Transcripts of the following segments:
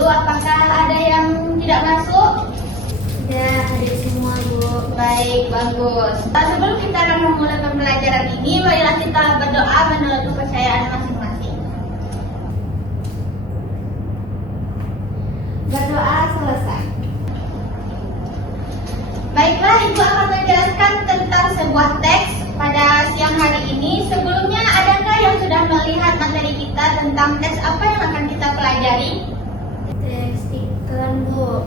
guru, apakah ada yang tidak masuk? Ya, hadir semua, Bu. Baik, bagus. Sebelum kita akan memulai pembelajaran ini, marilah kita berdoa menurut kepercayaan masing-masing. Berdoa selesai. Baiklah, Ibu akan menjelaskan tentang sebuah teks pada siang hari ini. Sebelumnya, adakah yang sudah melihat materi kita tentang teks apa yang akan kita pelajari? Teks iklan, Bu.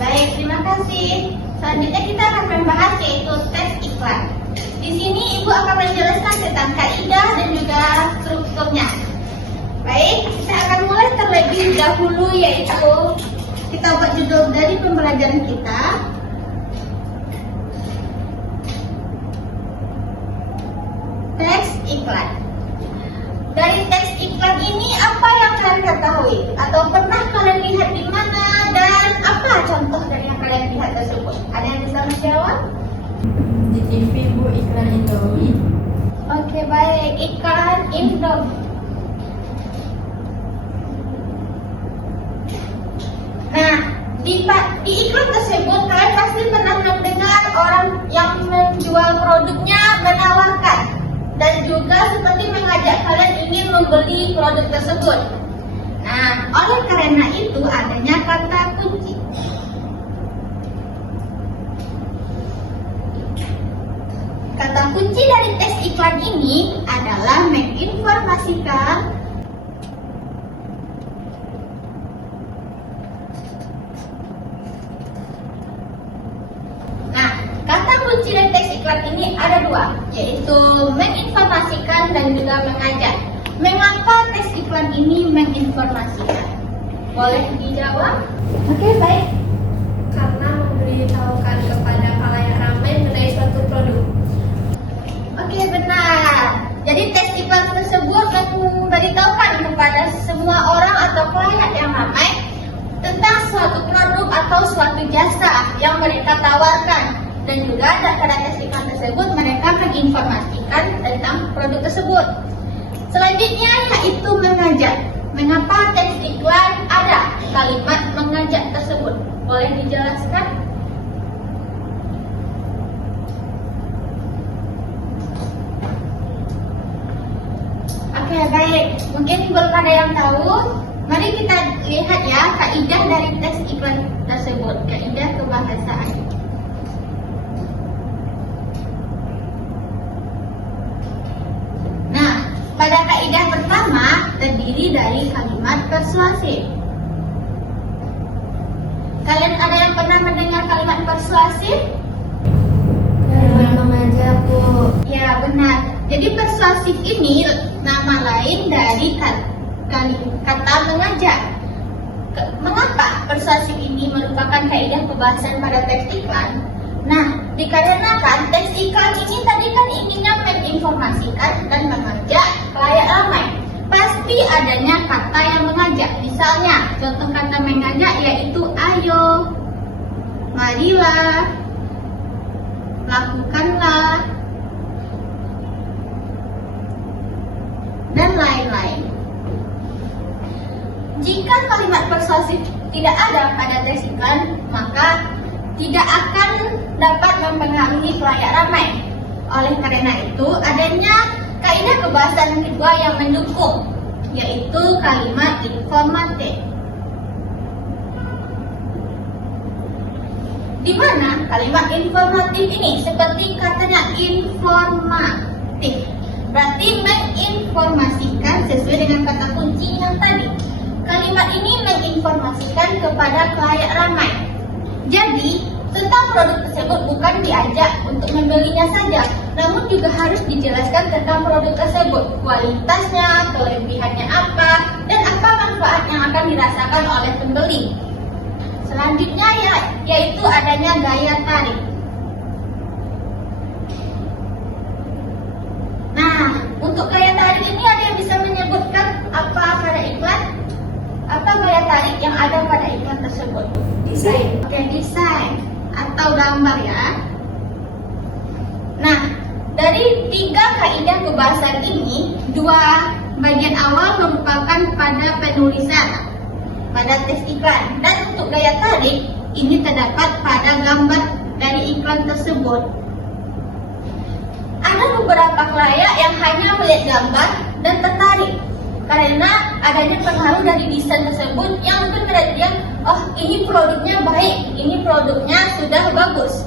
Baik, terima kasih. Selanjutnya kita akan membahas yaitu teks iklan. Di sini Ibu akan menjelaskan tentang kaidah dan juga strukturnya. Baik, kita akan mulai terlebih dahulu yaitu kita buat judul dari pembelajaran kita. Teks iklan. Dari teks iklan ini apa yang kalian ketahui? Atau pernah kalian lihat di mana dan apa contoh dari yang kalian lihat tersebut? Ada yang bisa menjawab? Di TV, Bu, iklan Indomie. Oke, baik. Iklan Indomie. Nah, di iklan tersebut kalian pasti pernah mendengar orang yang menjual produknya menawarkan dan juga seperti mengajak kalian ingin membeli produk tersebut. Nah, oleh karena itu adanya kata kunci. Kata kunci dari teks iklan ini adalah menginformasikan kunci dari teks iklan ini ada dua, yaitu menginformasikan dan juga mengajak. Mengapa teks iklan ini menginformasikan? Boleh dijawab? Oke, baik. Karena memberitahukan kepada khalayak ramai mengenai suatu produk. Oke, benar. Jadi teks iklan tersebut memberitahukan kepada semua orang atau khalayak yang ramai tentang suatu produk atau suatu jasa yang mereka tawarkan. Dan juga pada teks iklan tersebut mereka menginformasikan tentang produk tersebut. Selanjutnya yaitu mengajak. Mengapa teks iklan ada kalimat mengajak tersebut? Boleh dijelaskan? Oke, baik. Mungkin belum ada yang tahu. Mari kita lihat ya kaidah dari teks iklan tersebut, kaidah kebahasaan. Pada kaidah pertama terdiri dari kalimat persuasif. Kalian ada yang pernah mendengar kalimat persuasif? Kalimat mengajak, Bu. Ya, benar. Jadi persuasif ini nama lain dari kata mengajak. Mengapa persuasif ini merupakan kaidah pembahasan pada teks iklan? Nah, dikarenakan teks iklan ini tadi kan inginnya menginformasikan dan mengajak khalayak ramai. Pasti adanya kata yang mengajak. Misalnya, contoh kata mengajak yaitu ayo, marilah, lakukanlah, dan lain-lain. Jika kalimat persuasif tidak ada pada teks iklan, maka tidak akan dapat mempengaruhi khalayak ramai. Oleh karena itu, adanya kaidah kebahasaan kedua yang mendukung, yaitu kalimat informatif. Di mana kalimat informatif ini seperti katanya informatif, berarti menginformasikan sesuai dengan kata kunci yang tadi. Kalimat ini menginformasikan kepada khalayak ramai. Jadi, tentang produk tersebut bukan diajak untuk membelinya saja, namun juga harus dijelaskan tentang produk tersebut, kualitasnya, kelebihannya apa, dan apa manfaat yang akan dirasakan oleh pembeli. Selanjutnya yaitu adanya gaya tarik. Nah, untuk gaya tarik ini ada yang bisa menyebutkan apa pada iklan? Apa gaya tarik yang ada pada iklan tersebut? Desain. Oke, desain atau gambar ya. Nah, dari tiga kaidah kebahasaan ini, dua bagian awal merupakan pada penulisan. pada teks iklan. Dan untuk daya tarik, ini terdapat pada gambar dari iklan tersebut. Ada beberapa khalayak yang hanya melihat gambar dan tertarik karena adanya pengaruh dari desain tersebut yang mungkin dia, oh ini produknya baik, ini produknya sudah bagus.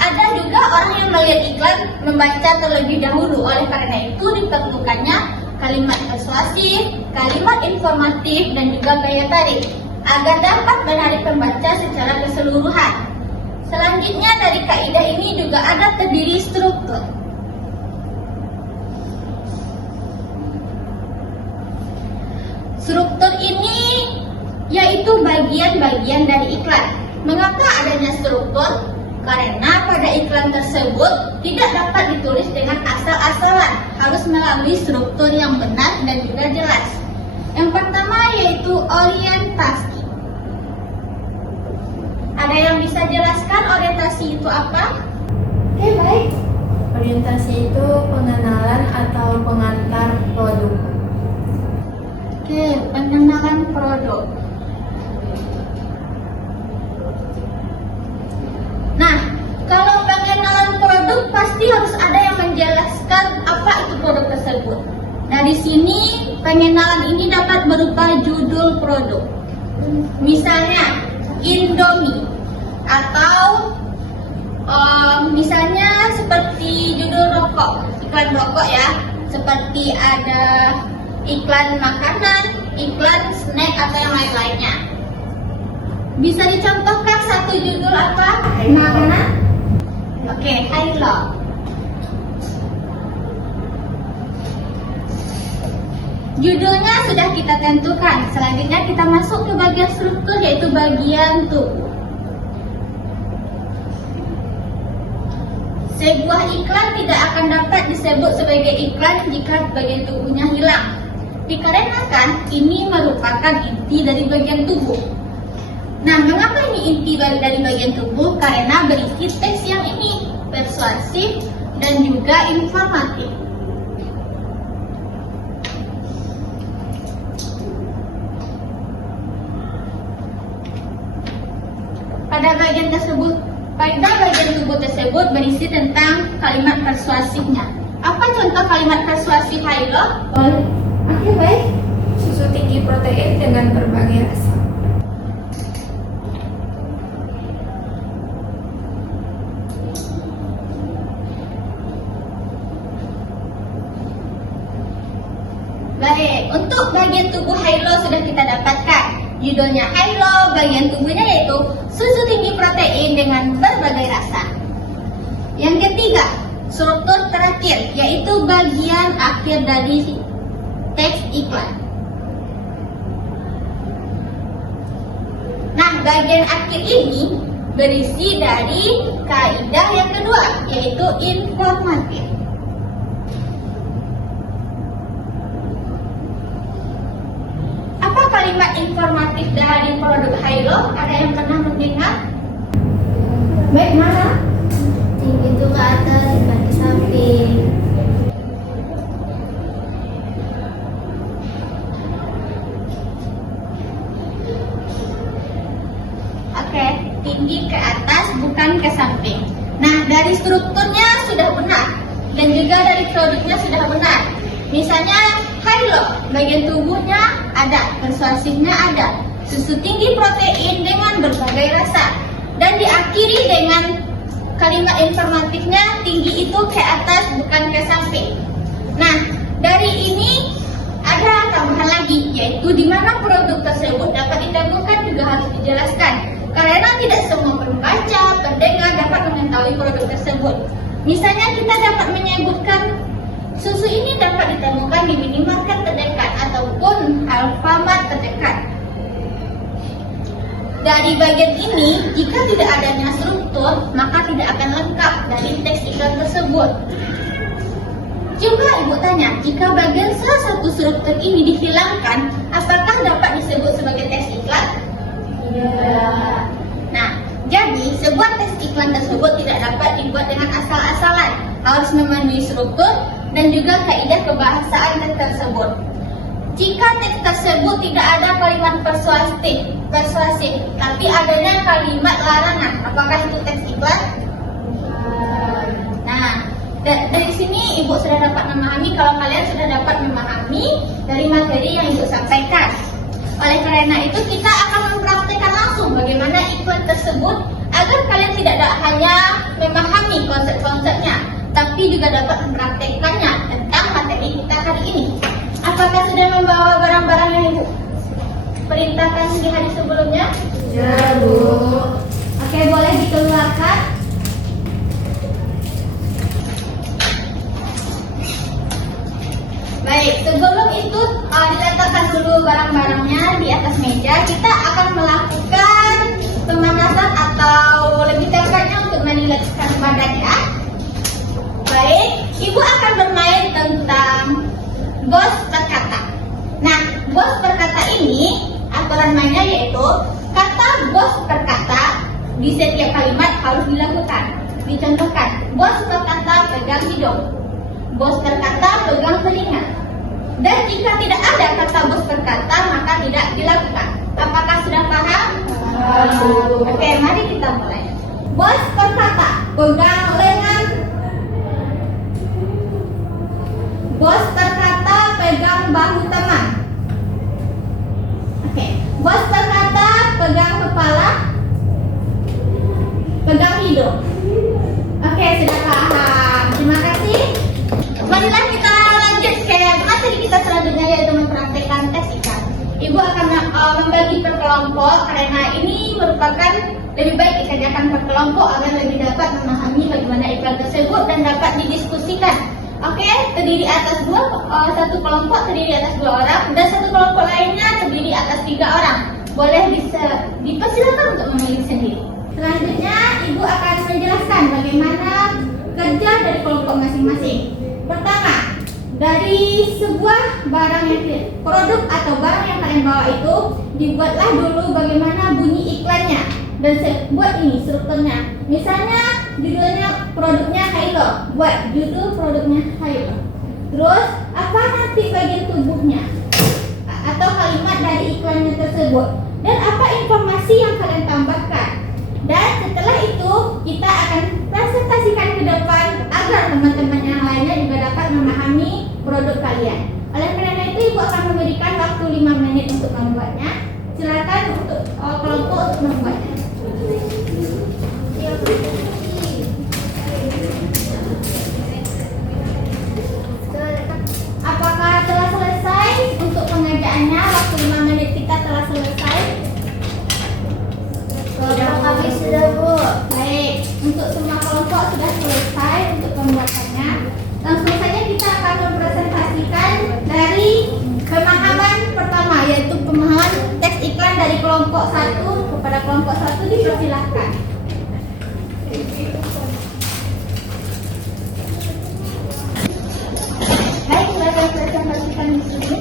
Ada juga orang yang melihat iklan membaca terlebih dahulu, oleh karena itu diperlukannya kalimat persuasif, kalimat informatif, dan juga gaya tarik agar dapat menarik pembaca secara keseluruhan. Selanjutnya dari kaidah ini juga ada terdiri struktur. Struktur ini yaitu bagian-bagian dari iklan. Mengapa adanya struktur? Karena pada iklan tersebut tidak dapat ditulis dengan asal-asalan, harus melalui struktur yang benar dan juga jelas. Yang pertama yaitu orientasi. Ada yang bisa jelaskan orientasi itu apa? Oke, baik. Orientasi itu pengenalan atau pengantar produk. Oke, pengenalan produk. Nah, kalau pengenalan produk pasti harus ada yang menjelaskan apa itu produk tersebut. Nah, di sini pengenalan ini dapat berupa judul produk. Misalnya Indomie atau misalnya seperti judul rokok, iklan rokok ya, seperti ada iklan makanan, iklan snack atau yang lain-lainnya. Bisa dicontohkan satu judul apa? Makanan? Oke, Hilo. Judulnya sudah kita tentukan. Selanjutnya kita masuk ke bagian struktur, yaitu bagian tubuh. Sebuah iklan tidak akan dapat disebut sebagai iklan jika bagian tubuhnya hilang, dikarenakan ini merupakan inti dari bagian tubuh. Nah, mengapa ini inti dari bagian tubuh? Karena berisi teks yang ini persuasif dan juga informatif. Pada bagian tubuh tersebut berisi tentang kalimat persuasifnya. Apa contoh kalimat persuasif, Hailo? Oke, baik. Susu tinggi protein dengan berbagai rasa. Baik, untuk bagian tubuh Hailo sudah kita dapatkan. Judulnya Hailo, bagian tubuhnya yaitu susu tinggi protein dengan berbagai rasa. Yang ketiga, struktur terakhir, yaitu bagian akhir dari teks iklan. Nah, bagian akhir ini berisi dari kaidah yang kedua, yaitu informatif. Apa kalimat informatif dari produk Hailo? Ada yang pernah mendengar? Baik, mana? Tinggi itu ke atas, bukan ke samping. Oke, tinggi ke atas bukan ke samping. Nah, dari strukturnya sudah benar dan juga dari produknya sudah benar. Misalnya Hailo, bagian tubuhnya ada, persuasifnya ada, susu tinggi protein dengan berbagai rasa, dan diakhiri dengan kalimat informatifnya tinggi itu ke atas bukan ke samping. Nah, dari ini ada tambahan lagi, yaitu di mana produk tersebut dapat ditemukan juga harus dijelaskan, karena tidak semua pembaca, pendengar dapat mengetahui produk tersebut. Misalnya kita dapat menyebutkan susu ini dapat ditemukan di minimarket terdekat ataupun Alfamart terdekat. Dari bagian ini, jika tidak adanya struktur, maka tidak akan lengkap dari teks iklan tersebut. Juga ibu tanya, jika bagian salah satu struktur ini dihilangkan, apakah dapat disebut sebagai teks iklan? Tidak. Nah, jadi sebuah teks iklan tersebut tidak dapat dibuat dengan asal-asalan, harus memenuhi struktur dan juga kaidah kebahasaan tersebut. Jika teks tersebut tidak ada kalimat persuasif, tapi adanya kalimat larangan, apakah itu teks iklan? Nah, dari sini Ibu sudah dapat memahami kalau kalian sudah dapat memahami dari materi yang Ibu sampaikan. Oleh karena itu kita akan mempraktekkan langsung bagaimana iklan tersebut agar kalian tidak hanya memahami konsep-konsepnya, tapi juga dapat mempraktekkannya tentang materi kita hari ini. Apakah sudah membawa barang-barang yang Ibu perintahkan di hari sebelumnya? Ya, Bu. Oke, boleh dikeluarkan. Baik, sebelum itu diletakkan dulu barang-barangnya di atas meja. Kita akan melakukan pemanasan atau lebih tepatnya untuk menilikkan badan ya. Baik, Ibu akan bermain tentang bos berkata. Nah, bos berkata ini aturan mainnya yaitu kata bos berkata di setiap kalimat harus dilakukan. Dicontohkan, bos berkata pegang hidung, bos berkata pegang telinga. Dan jika tidak ada kata bos berkata maka tidak dilakukan. Apakah sudah paham? Oke, mari kita mulai. Bos berkata pegang lengan. Bos berkata pegang bahu teman. Oke, bos berkata pegang kepala, pegang hidung. Oke, sudah paham. Terima kasih. Marilah kita lanjut ke materi kita selanjutnya yaitu mempraktekkan tes iklan. Ibu akan membagi per kelompok karena ini merupakan lebih baik dikerjakan per kelompok agar lebih dapat memahami bagaimana iklan tersebut dan dapat didiskusikan. Oke, terdiri atas satu kelompok terdiri atas 2 orang dan satu kelompok lainnya terdiri atas 3 orang. Boleh dipersilakan untuk memilih sendiri. Selanjutnya, Ibu akan menjelaskan bagaimana kerja dari kelompok masing-masing. Pertama, dari sebuah produk atau barang yang kalian bawa itu, dibuatlah dulu bagaimana bunyi iklannya dan buat ini strukturnya. Misalnya judulnya produknya Hilo, buat judul produknya Hilo. Terus apa nanti bagian tubuhnya atau kalimat dari iklannya tersebut dan apa informasi yang kalian tambahkan. Dan setelah itu kita akan presentasikan ke depan agar teman-teman yang lainnya juga dapat memahami produk kalian. Oleh karena itu Ibu akan memberikan waktu 5 menit untuk membuatnya. Silakan untuk kelompok untuk membuatnya. Apakah telah selesai untuk pengerjaannya? Waktu 5 menit kita telah selesai. Kami sudah, Bu. Baik, untuk semua kelompok sudah selesai untuk pembuatannya. Langsung saja kita akan mempresentasikan dari pemahaman pertama yaitu pemahaman teks iklan dari kelompok 1 kepada kelompok 1 dipersilahkan. Baik, kita akan presentasikan di sini.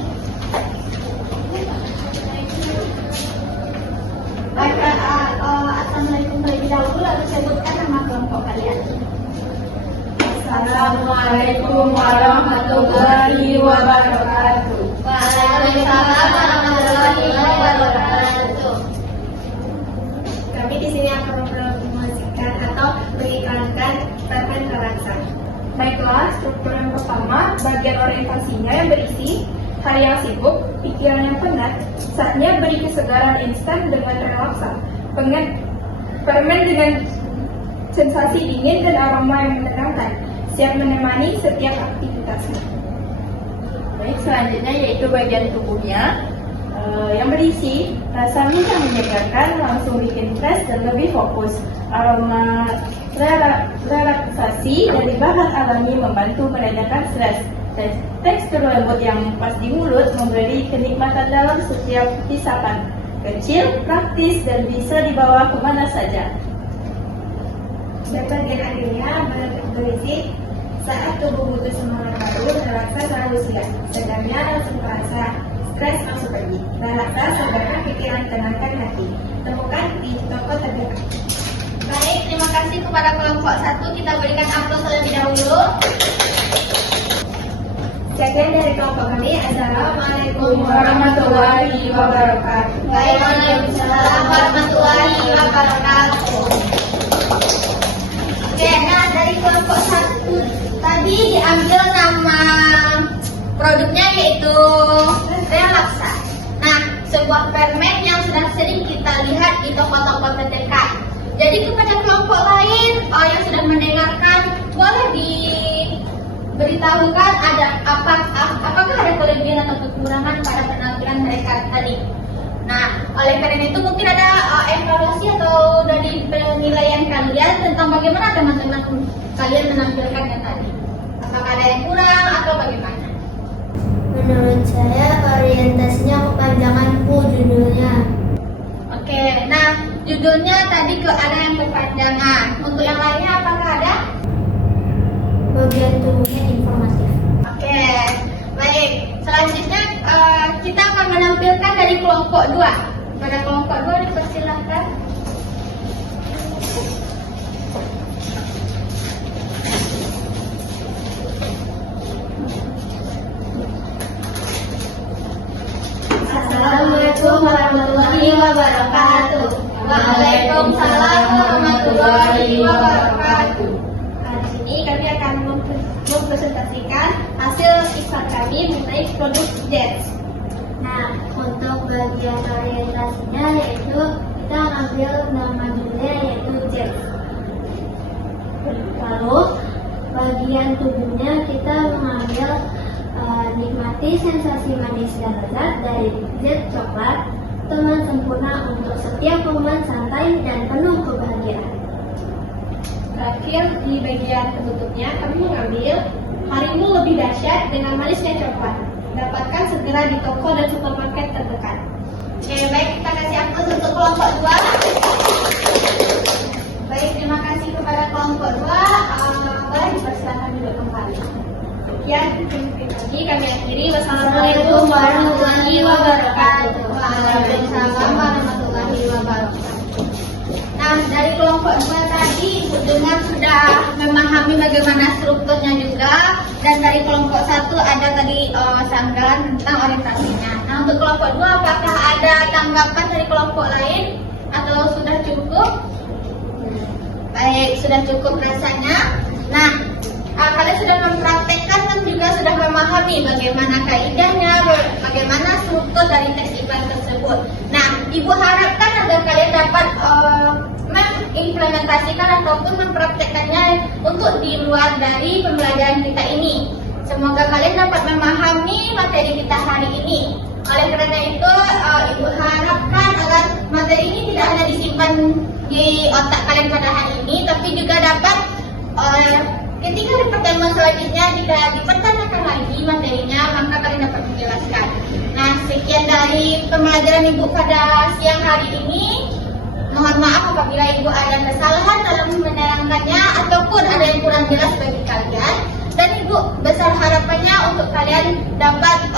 Assalamualaikum terlebih dahulu, lalu sebutkan nama kelompok kalian. Assalamualaikum warahmatullahi wabarakatuh. Waalaikumsalam warahmatullahi wabarakatuh. Kami di sini akan mempromosikan atau mengiklankan permen Karaksa. Baiklah, struktur yang pertama, bagian orientasinya yang berisi hari yang sibuk, pikiran yang penat, saatnya beri kesegaran instan dengan relaksa. Permen dengan sensasi dingin dan aroma yang menenangkan, siap menemani setiap aktivitasnya. Baik, selanjutnya yaitu bagian tubuhnya yang berisi rasa mint yang menyegarkan, langsung bikin fresh dan lebih fokus. Aroma relaksasi dari bahan alami membantu meredakan stres. Tekstur lembut yang pas di mulut memberi kenikmatan dalam setiap hisapan. Kecil, praktis, dan bisa dibawa kemana saja. Dan bagian akhirnya berisi saat tubuh butuh semangat baru, Karaksa selalu siap. Segarnya langsung terasa, stres langsung pergi. Karaksa segarkan pikiran, tenangkan hati. Temukan di toko terdekat. Baik, terima kasih kepada kelompok 1. Kita berikan aplaus terlebih dahulu. Sekian dari kelompok kami. Assalamualaikum warahmatullahi wabarakatuh. Waalaikumsalam warahmatullahi wabarakatuh. Oke, nah dari kelompok 1 tadi diambil nama produknya yaitu relaksa. Nah, sebuah permen yang sudah sering kita lihat di toko-toko terdekat. Jadi kepada kelompok lain yang sudah mendengarkan, boleh diberitahukan apakah ada kelebihan atau kekurangan pada penampilan mereka tadi. Nah, oleh karena itu mungkin ada evaluasi atau dari penilaian kalian tentang bagaimana teman-teman kalian menampilkannya tadi. Apakah ada yang kurang atau bagaimana? Menurut saya orientasinya kepanjangan judulnya. Oke, nah judulnya tadi ada yang kepanjangan. Untuk yang lainnya apakah ada? Bagian tubuhnya informatif. Oke, baik. Selanjutnya kita akan menampilkan dari kelompok 2. Pada kelompok 2 dipersilakan. Assalamualaikum warahmatullahi wabarakatuh. Waalaikumsalam warahmatullahi wabarakatuh. Hari ini kami akan mempresentasikan hasil riset kami mengenai produk Jets. Nah, untuk bagian orientasinya yaitu kita ambil nama judulnya yaitu Jets. Lalu bagian tubuhnya kita mengambil nikmati sensasi manis dan lezat dari Jet coklat, teman sempurna untuk setiap momen santai dan penuh kebahagiaan. Terakhir di bagian penutupnya kami mengambil harimu lebih dahsyat dengan manisnya coklat. Dapatkan segera di toko dan supermarket terdekat. Oke, baik, kita kasih aplaus untuk kelompok 2. Baik, terima kasih kepada kelompok 2. Boleh dipersilakan duduk kembali. Sekian kami akhiri. Assalamualaikum warahmatullahi wabarakatuh. Waalaikumsalam warahmatullahi wabarakatuh. Nah, dari kelompok 2 tadi Ibu dengar sudah memahami bagaimana strukturnya juga, dan dari kelompok 1 ada tadi sanggahan tentang orientasinya. Nah, untuk kelompok 2 apakah ada tanggapan dari kelompok lain atau sudah cukup? Baik, sudah cukup rasanya. Nah, kalian sudah mempraktekkan dan juga sudah memahami bagaimana kaidahnya, bagaimana struktur dari teks iklan tersebut. Nah, Ibu harapkan agar kalian dapat mengimplementasikan ataupun mempraktekkannya untuk di luar dari pembelajaran kita ini. Semoga kalian dapat memahami materi kita hari ini. Oleh karena itu, Ibu harapkan agar materi ini tidak hanya disimpan di otak kalian pada hari ini, tapi juga dapat ketika di pertemuan selanjutnya jika dipertanyakan lagi materinya, maka kalian dapat menjelaskan. Nah, sekian dari pembelajaran Ibu pada siang hari ini. Mohon maaf apabila Ibu ada kesalahan dalam menerangkannya ataupun ada yang kurang jelas bagi kalian. Dan Ibu besar harapannya untuk kalian dapat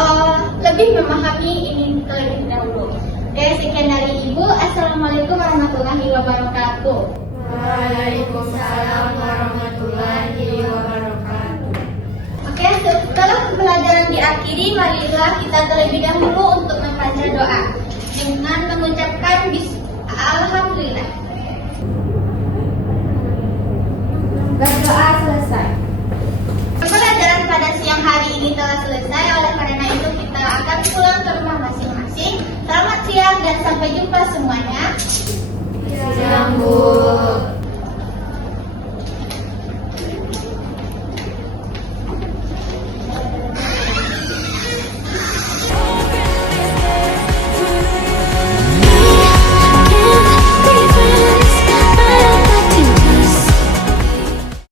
lebih memahami ini terlebih dahulu. Oke, sekian dari Ibu. Assalamualaikum warahmatullahi wabarakatuh. Waalaikumsalam warahmatullahi wabarakatuh. Oke, setelah pembelajaran diakhiri, marilah kita terlebih dahulu untuk membaca doa dengan mengucapkan Alhamdulillah. Berdoa selesai. Pembelajaran pada siang hari ini telah selesai, oleh karena itu kita akan pulang ke rumah masing-masing. Selamat siang dan sampai jumpa semuanya.